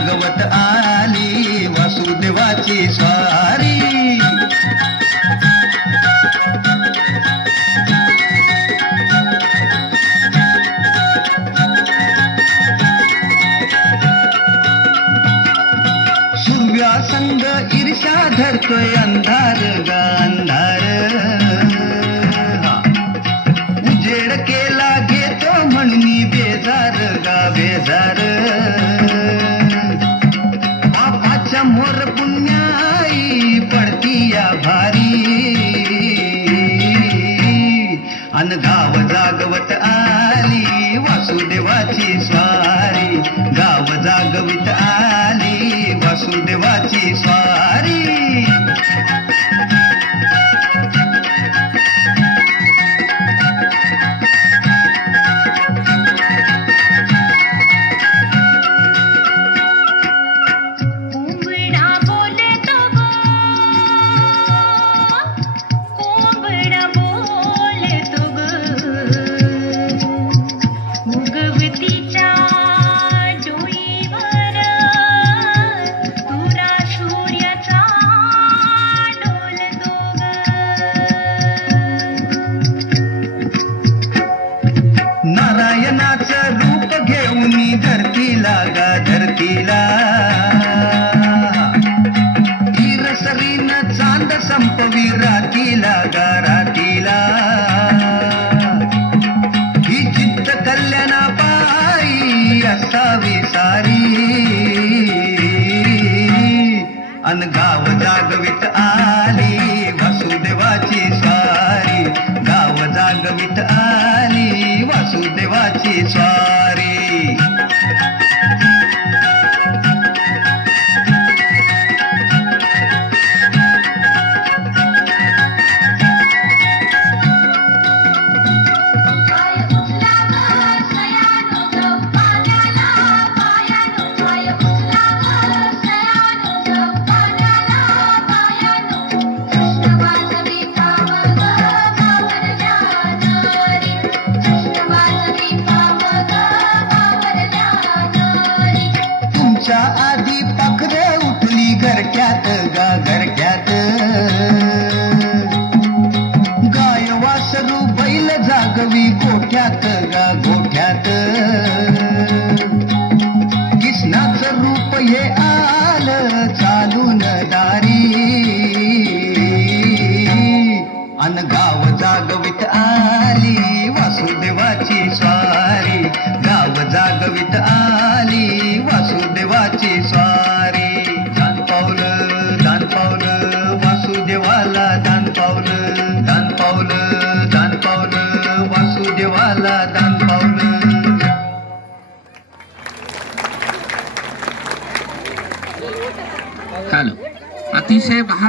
जागवत आली वासुदेवाची स्वारी. संग ईर्षा धरतोय अंधार ग अंधार. उजेड केला घेतो म्हणून बेजार गा बेजार. पापाच्या मोर पुण्याई पडती या भारी. अन गाव जागवत आली वासुदेवाची स्वारी. गाव जागवित आली वासुदेवाची स्वारी. नारायणाचं रूप घेऊन धरतीला गा धरतीला. हिरसरीनं चांद संपवी रातीला गा रातीला. ही चित्त कल्याणा पायी असावी सारी. अन गाव जागवित आली वासुदेवाची स्वारी. गाव जागवित आली वासुदेवाची स्वारी. आधी पाखरे उठली घरट्यात गा घरट्यात. गाय वासरू बैल जागवी गोठ्यात गा गोठ्यात. कृष्णाचं रूप हे आलं चालून दारी. अन गाव जागवित आली वासुदेवाची स्वारी. गाव जागवित आली वासुदेवाची स्वारी. दान पावलं वासुदेवाला दान पावलं. दान पावलं वासुदेवाला दान पावलं. हॅलो, अतिशय बहार